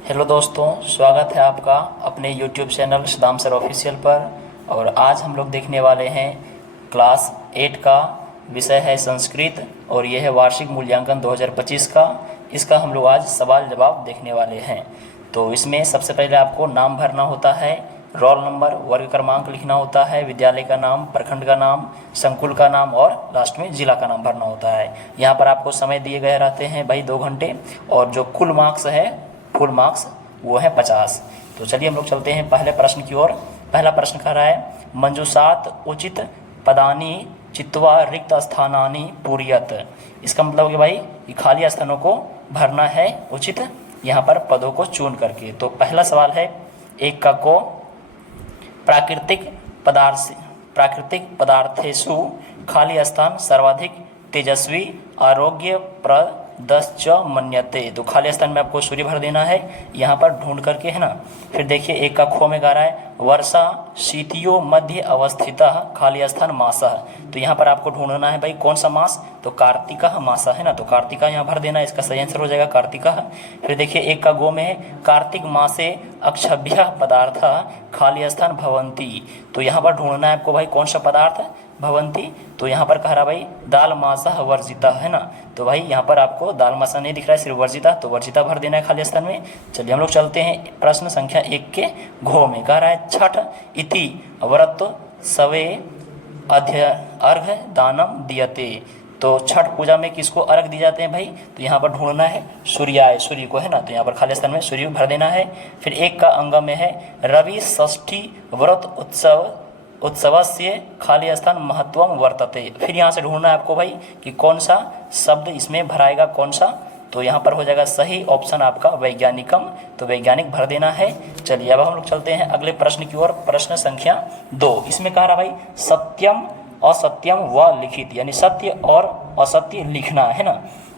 Hello दोस्तों, स्वागत है आपका अपने YouTube channel Saddam sir official पर। और आज हम लोग देखने वाले हैं क्लास 8 का विषय है संस्कृत और यह है वार्षिक मूल्यांकन 2025 का। इसका हम लोग आज सवाल जवाब देखने वाले हैं। तो इसमें सबसे पहले आपको नाम भरना होता है, रोल नंबर, वर्ग क्रमांक लिखना होता है, विद्यालय का नाम, प्रखंड का नाम, संकुल का नाम और लास्ट में जिला का नाम भरना होता है। यहाँ पर आपको समय दिए गए रहते हैं भाई 2 घंटे, और जो कुल मार्क्स है, फुल मार्क्स, वो है 50। तो चलिए हम लोग चलते हैं पहले प्रश्न की ओर। पहला प्रश्न कह रहा है मंजूषात उचित पदानी चित्वा रिक्त स्थानानि पूर्यत। इसका मतलब है कि भाई ये खाली स्थानों को भरना है उचित यहाँ पर पदों को चुन करके। तो पहला सवाल है एक का को प्राकृतिक पदार्थेषु खाली स्थान सर्वाधिक तेजस्वी आरोग्यप्रदश्च मन्यते। तो खाली स्थान में आपको सूर्य भर देना है यहाँ पर ढूंढ करके, है ना। फिर देखिए एक का खो में गा रहा है वर्षा शीतियो मध्य अवस्थितः खाली स्थान मासः। तो यहाँ पर आपको ढूंढना है भाई कौन सा मास, तो कार्तिकः मासः, है ना। तो कार्तिका यहाँ भर देना है, इसका सही आंसर हो जाएगा कार्तिकः। फिर देखिए एक का गो में है कार्तिक मासे अक्षभ्य पदार्थ खाली स्थान भवंती। तो यहाँ पर ढूंढना है आपको भाई कौन सा पदार्थ भवंती। तो यहाँ पर कह रहा भाई दाल मासा वर्जिता, है ना। तो भाई यहाँ पर आपको दाल मासा नहीं दिख रहा है, सिर्फ वर्जिता, तो वर्जिता भर देना है खाली स्थान में। चलिए हम लोग चलते हैं प्रश्न संख्या 1 के घो में। कह रहा है छठ इति व्रत सवे अर्घ दानम दियते। तो छठ पूजा में किसको अर्घ दिए जाते हैं भाई, तो यहाँ पर ढूंढना है सूर्य को, है ना। तो यहाँ पर खाली स्थान में सूर्य भर देना है। फिर एक का अंग में है रवि षष्ठी व्रत उत्सवस्य खाली स्थान महत्वम वर्तते। फिर यहाँ से ढूंढना है आपको भाई कि कौन सा शब्द इसमें भराएगा, कौन सा। तो यहाँ पर हो जाएगा सही ऑप्शन आपका वैज्ञानिकम, तो वैज्ञानिक भर देना है। चलिए अब हम लोग चलते हैं अगले प्रश्न की ओर। प्रश्न संख्या 2, इसमें कह रहा भाई सत्यम असत्यम व लिखित, यानी सत्य और असत्य लिखना है ना।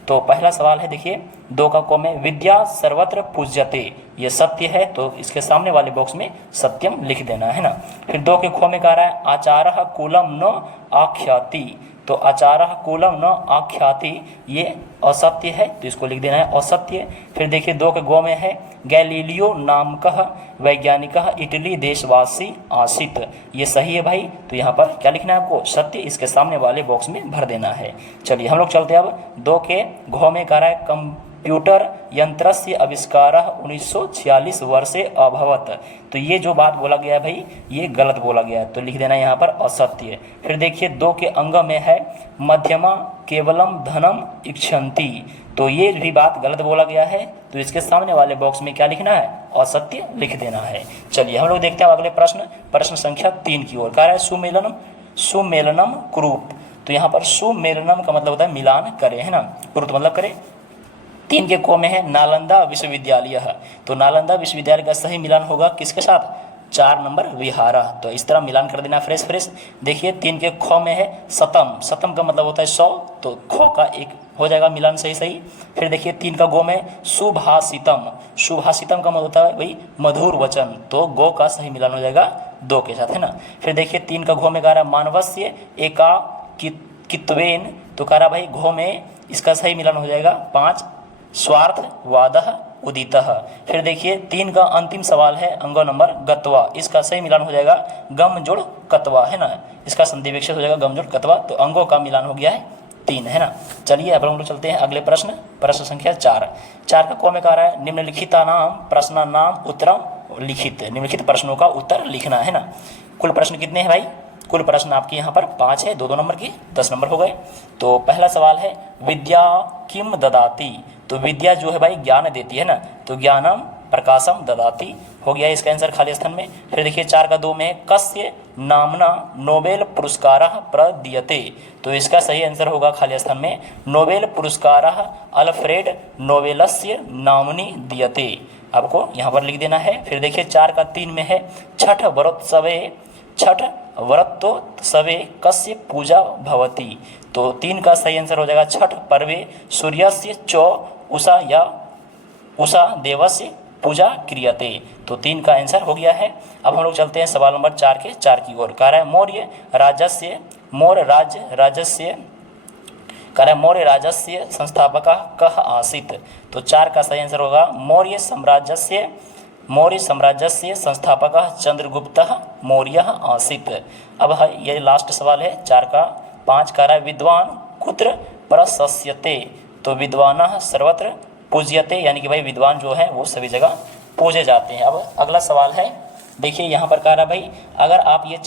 तो पहला सवाल है देखिए 2 का को में विद्या सर्वत्र पूज्यते, ये सत्य है, तो इसके सामने वाले बॉक्स में सत्यम लिख देना है ना। फिर 2 के खो में कह रहा है आचारः कूलम न आख्याति। तो आचारः कूलम न आख्याति ये असत्य है, तो इसको लिख देना है असत्य। फिर देखिए 2 के गो में है गैलीलियो नामकः वैज्ञानिकः इटली देशवासी आसीत, ये सही है भाई। तो यहाँ पर क्या लिखना है आपको, सत्य, इसके सामने वाले बॉक्स में भर देना है। चलिए हम लोग चलते हैं अब 2 के घो में कह रहा है कंप्यूटर यंत्रस्य आविष्कारः 1946 वर्षे अभवत। तो ये जो बात बोला गया है भाई ये गलत बोला गया है, तो लिख देना है यहाँ पर असत्य। फिर देखिए 2 के अंग में है मध्यमा केवलम धनम इच्छन्ति। तो ये भी बात गलत बोला गया है, तो इसके सामने वाले बॉक्स में क्या लिखना है, असत्य लिख देना है। चलिए हम लोग देखते हैं अगले प्रश्न संख्या 3 की ओर। कह रहा है सुमेलनम कुरूप। तो यहाँ पर सुमेलनम का मतलब होता है मिलान करे, है ना। कुरूप मतलब करे। 3 के को में है नालंदा विश्वविद्यालय। तो नालंदा विश्वविद्यालय का सही मिलान होगा किसके साथ, 4 नंबर विहारा। तो इस तरह मिलान कर देना फ्रेश। देखिए 3 के खो में है सतम का मतलब होता है 100, तो खो का एक हो जाएगा मिलान सही। फिर देखिए 3 का गो में सुभाषितम का मतलब होता है भाई मधुर वचन, तो गो का सही मिलान हो जाएगा 2 के साथ, है ना। फिर देखिए 3 का घो में कह रहा है मानवस्य एकाकित्वेन। तो कह रहा भाई घो में इसका सही मिलान हो जाएगा 5 स्वार्थवादः उदितः। फिर देखिए 3 का अंतिम सवाल है अंग नंबर गत्वा, इसका सही मिलान हो जाएगा गम जोड़ कत्वा, है ना। इसका संधि विच्छेद हो जाएगा गम जोड़ कत्वा, तो अंगों का मिलान हो गया है 3, है ना। चलिए अब हम लोग चलते हैं अगले प्रश्न संख्या 4 का को में कह रहा है निम्नलिखितानां प्रश्नानां उत्तरं लिखित। निम्नलिखित प्रश्नों का उत्तर लिखना है ना। कुल प्रश्न कितने हैं भाई, कुल प्रश्न आपके यहाँ पर 5 है, 2 नंबर के 10 नंबर हो गए। तो पहला सवाल है विद्या किम ददाति। तो विद्या जो है भाई ज्ञान देती है ना, तो ज्ञानम प्रकाशम ददाति हो गया इसका आंसर खाली स्थान में। फिर देखिए 4 का 2 में है कस्य नामना नोबेल पुरस्कारः प्रदीयते। तो इसका सही आंसर होगा खाली स्थान में नोबेल पुरस्कारः अल्फ्रेड नोबेलस्य नामनि दीयते, आपको यहाँ पर लिख देना है। फिर देखिए 4 का 3 में है छठ व्रतोत्सवे कस्य पूजा भवति। तो 3 का सही आंसर हो जाएगा छठ पर्वे सूर्यस्य च उषा या उषा देवस्य पूजा क्रियते। तो 3 का आंसर हो गया है। अब हम लोग चलते हैं सवाल नंबर 4 की ओर। कह रहा है मौर्य राज्य कह रहा है मौर्य राजस्य संस्थापक कः आसीत्, तो 4 का सही आंसर होगा मौर्य साम्राज्यस्य संस्थापकः चंद्रगुप्तः मौर्यः आसीत्। अब है ये लास्ट सवाल है 4 का 5 कह रहा है विद्वान कुत्र प्रशस्यते, तो विद्वानः सर्वत्र पूज्यते, यानी कि भाई विद्वान जो है वो सभी जगह पूजे जाते हैं। अब अगला सवाल है, देखिए यहाँ पर कह रहा है भाई अगर आप ये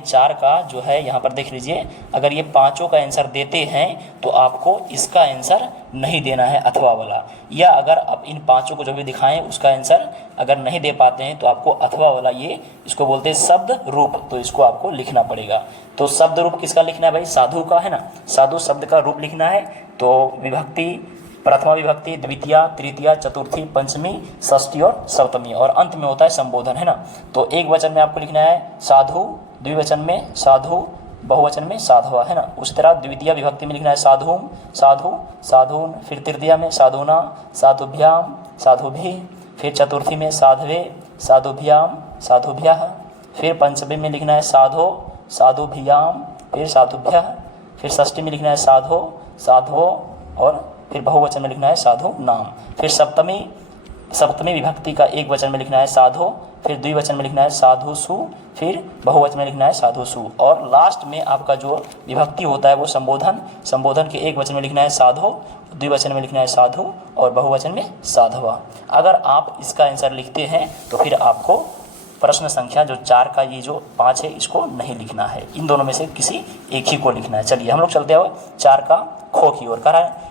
4 का जो है यहाँ पर देख लीजिए, अगर ये पांचों का आंसर देते हैं तो आपको इसका आंसर नहीं देना है अथवा वाला, या अगर आप इन पांचों को जो भी दिखाएं उसका आंसर अगर नहीं दे पाते हैं तो आपको अथवा वाला, ये इसको बोलते हैं शब्द रूप, तो इसको आपको लिखना पड़ेगा। तो शब्द रूप किसका लिखना है भाई, साधु का है ना, साधु शब्द का रूप लिखना है। तो विभक्ति, प्रथमा विभक्ति, द्वितीया, तृतीया, चतुर्थी, पंचमी, षष्ठी और सप्तमी, और अंत में होता है संबोधन, है ना। तो एक वचन में आपको लिखना है साधु, द्विवचन में साधु, बहुवचन में साधवा, है ना। उसी तरह द्वितीय विभक्ति में लिखना है साधुम, साधु, साधुन, फिर तृतीया में साधुना, साधुभ्याम, साधुभि, फिर चतुर्थी में साधवे, साधुभ्याम, साधुभ्यः, फिर पंचमी में लिखना है साधो, साधुभ्याम, फिर साधुभ्यः, फिर षष्ठी में लिखना है साधो, साधवो, और फिर बहुवचन में लिखना है साधु नाम। फिर सप्तमी विभक्ति का एक वचन में लिखना है साधो, फिर द्विवचन में लिखना है साधु सु, फिर बहुवचन में लिखना है साधु सु, और लास्ट में आपका जो विभक्ति होता है वो संबोधन के एक वचन में लिखना है साधो, द्विवचन में लिखना है साधु, और बहुवचन में साधवा। अगर आप इसका आंसर लिखते हैं तो फिर आपको प्रश्न संख्या जो 4 का ये जो 5 है इसको नहीं लिखना है, इन दोनों में से किसी एक ही को लिखना है। चलिए हम लोग चलते हैं 4 का खो की ओर। कह रहा है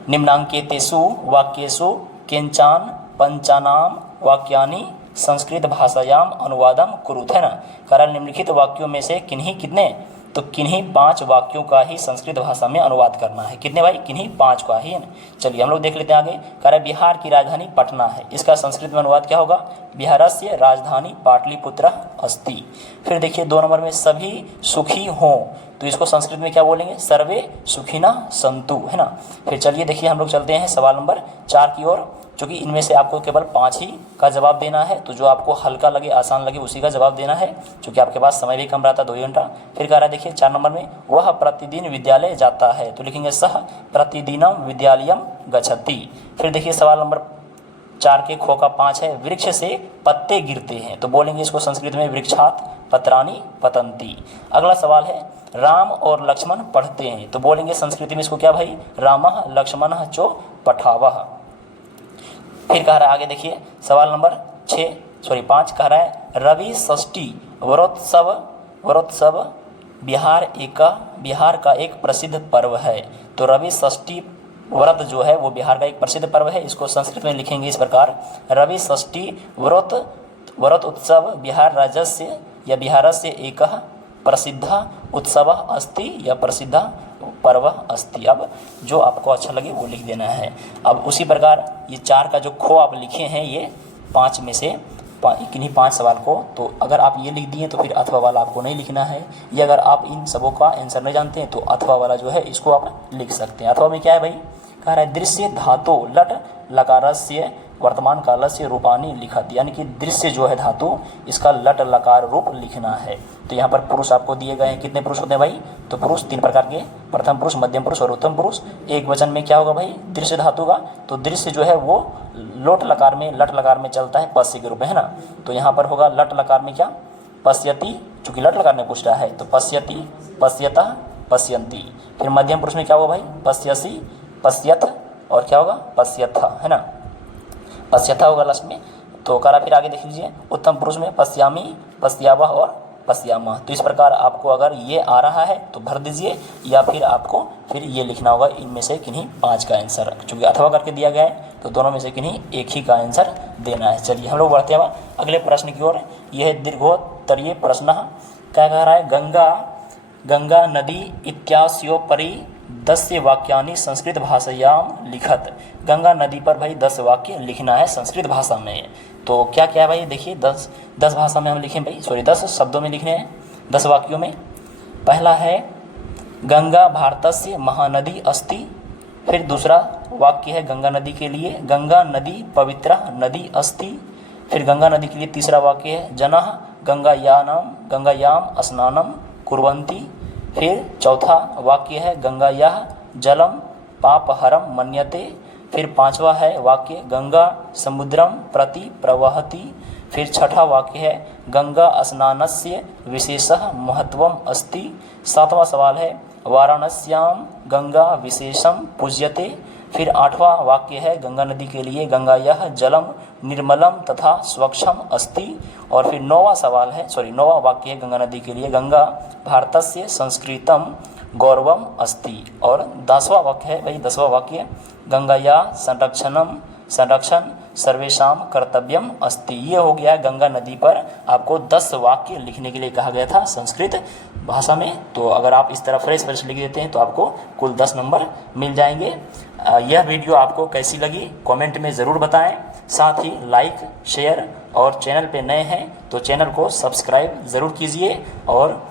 निम्नांकेतेषु वाक्येषु किंचान पंचानाम वाक्यानि संस्कृत भाषायाम अनुवादम कुरुत, है ना। कारण निम्नलिखित वाक्यों में से किन्हीं 5 वाक्यों का ही संस्कृत भाषा में अनुवाद करना है। कितने भाई, किन्हीं 5 का ही, है ना। चलिए हम लोग देख लेते हैं आगे। कह रहा है बिहार की राजधानी पटना है, इसका संस्कृत में अनुवाद क्या होगा, बिहारस्य राजधानी पाटलिपुत्र अस्ति। फिर देखिए 2 नंबर में सभी सुखी हों, तो इसको संस्कृत में क्या बोलेंगे, सर्वे सुखिना संतु, है ना। फिर चलिए देखिए हम लोग चलते हैं सवाल नंबर 4 की ओर। चूँकि इनमें से आपको केवल 5 ही का जवाब देना है, तो जो आपको हल्का लगे, आसान लगे, उसी का जवाब देना है, क्योंकि आपके पास समय भी कम रहता है, 2 घंटा। फिर कह रहा है देखिए 4 नंबर में वह प्रतिदिन विद्यालय जाता है, तो लिखेंगे सह प्रतिदिनम विद्यालयम गच्छति। फिर देखिए सवाल नंबर 4 के खो का 5 है, वृक्ष से पत्ते गिरते हैं, तो बोलेंगे इसको संस्कृत में वृक्षात पत्राणि पतंती। अगला सवाल है राम और लक्ष्मण पढ़ते हैं, तो बोलेंगे संस्कृति में इसको क्या भाई, रामः लक्ष्मणः चो पठावः। फिर कह रहा है आगे देखिए सवाल नंबर 5 कह रहा है रवि षष्ठी व्रतोत्सव बिहार का एक प्रसिद्ध पर्व है, तो रवि षष्ठी व्रत जो है वो बिहार का एक प्रसिद्ध पर्व है। इसको संस्कृत में लिखेंगे इस प्रकार, रवि षष्ठी व्रत उत्सव बिहार राज्यस्य या बिहारस्य एकः प्रसिद्ध उत्सव अस्ति या प्रसिद्ध पर्व अस्ति। अब जो आपको अच्छा लगे वो लिख देना है। अब उसी प्रकार ये 4 का जो खो आप लिखे हैं, ये 5 में से किन्हीं 5 सवाल को, तो अगर आप ये लिख दिए तो फिर अथवा वाला आपको नहीं लिखना है, या अगर आप इन सबों का आंसर नहीं जानते हैं तो अथवा वाला जो है इसको आप लिख सकते हैं। अथवा में क्या है भाई, कह रहा है दृश्य धातु लट लकारस्य वर्तमान कालस्य रूपानी लिखत, यानी कि दृश्य जो है धातु इसका लट लकार रूप लिखना है। तो यहाँ पर पुरुष आपको दिए गए हैं, कितने पुरुष होते हैं भाई, तो पुरुष 3 प्रकार के, प्रथम पुरुष, मध्यम पुरुष और उत्तम पुरुष। एक वचन में क्या होगा भाई, दृश्य धातु का, तो दृश्य जो है वो लट लकार में चलता है पश्य के रूप में, है ना। तो यहाँ पर होगा लट लकार में क्या, पश्यति, चूंकि लट लकार में पूछ रहा है तो पश्यति, पश्यतः, पश्यन्ति। फिर मध्यम पुरुष में क्या होगा भाई, पश्यसि, पश्यत, और क्या होगा पश्यथ, है ना, पश्यथा होगा लास्ट में। तो करा फिर आगे देख लीजिए उत्तम पुरुष में पश्यामी, पश्यावह और पश्यामः। तो इस प्रकार आपको अगर ये आ रहा है तो भर दीजिए, या फिर आपको फिर ये लिखना होगा इनमें से किन्हीं 5 का आंसर, चूँकि अथवा करके दिया गया है तो दोनों में से किन्हीं एक ही का आंसर देना है। चलिए हम लोग बढ़ते हैं अगले प्रश्न की ओर। यह दीर्घोत्तरीय प्रश्न क्या कह रहा है, गंगा नदी इत्यास्योपरि 10 वाक्यानि संस्कृत भाषायाम लिखत। गंगा नदी पर भाई 10 वाक्य लिखना है संस्कृत भाषा में। तो क्या क्या भाई देखिए 10 भाषा में हम लिखें भाई, 10 शब्दों में लिखने हैं, 10 वाक्यों में। पहला है गंगा भारतस्य महानदी अस्ति। फिर दूसरा वाक्य है गंगा नदी के लिए, गंगा नदी पवित्र नदी अस्ति। फिर गंगा नदी के लिए तीसरा वाक्य है जनः गंगायाम स्नानम कुर्वन्ति। फिर चौथा वाक्य है गंगायाः जलम पापहरम मन्यते। फिर पांचवा है वाक्य गंगा समुद्रम प्रति प्रवहति। फिर छठा वाक्य है गंगा स्नानस्य विशेषः महत्वम अस्ति। सातवां सवाल है वाराणस्यां गंगा विशेषम पूज्यते। फिर आठवां वाक्य है गंगा नदी के लिए गंगायाः जलम निर्मलम तथा स्वच्छम अस्ति। और फिर नौवां वाक्य है गंगा नदी के लिए गंगा भारतस्य संस्कृतम गौरवम अस्ति। और 10वां वाक्य है भाई 10वां वाक्य गंगाया संरक्षण सर्वेषां कर्तव्यम अस्ति। ये हो गया गंगा नदी पर आपको 10 वाक्य लिखने के लिए कहा गया था संस्कृत भाषा में। तो अगर आप इस तरह फ्रेश लिख देते हैं तो आपको कुल 10 नंबर मिल जाएंगे। यह वीडियो आपको कैसी लगी कमेंट में ज़रूर बताएं। साथ ही लाइक शेयर और चैनल पे नए हैं तो चैनल को सब्सक्राइब ज़रूर कीजिए और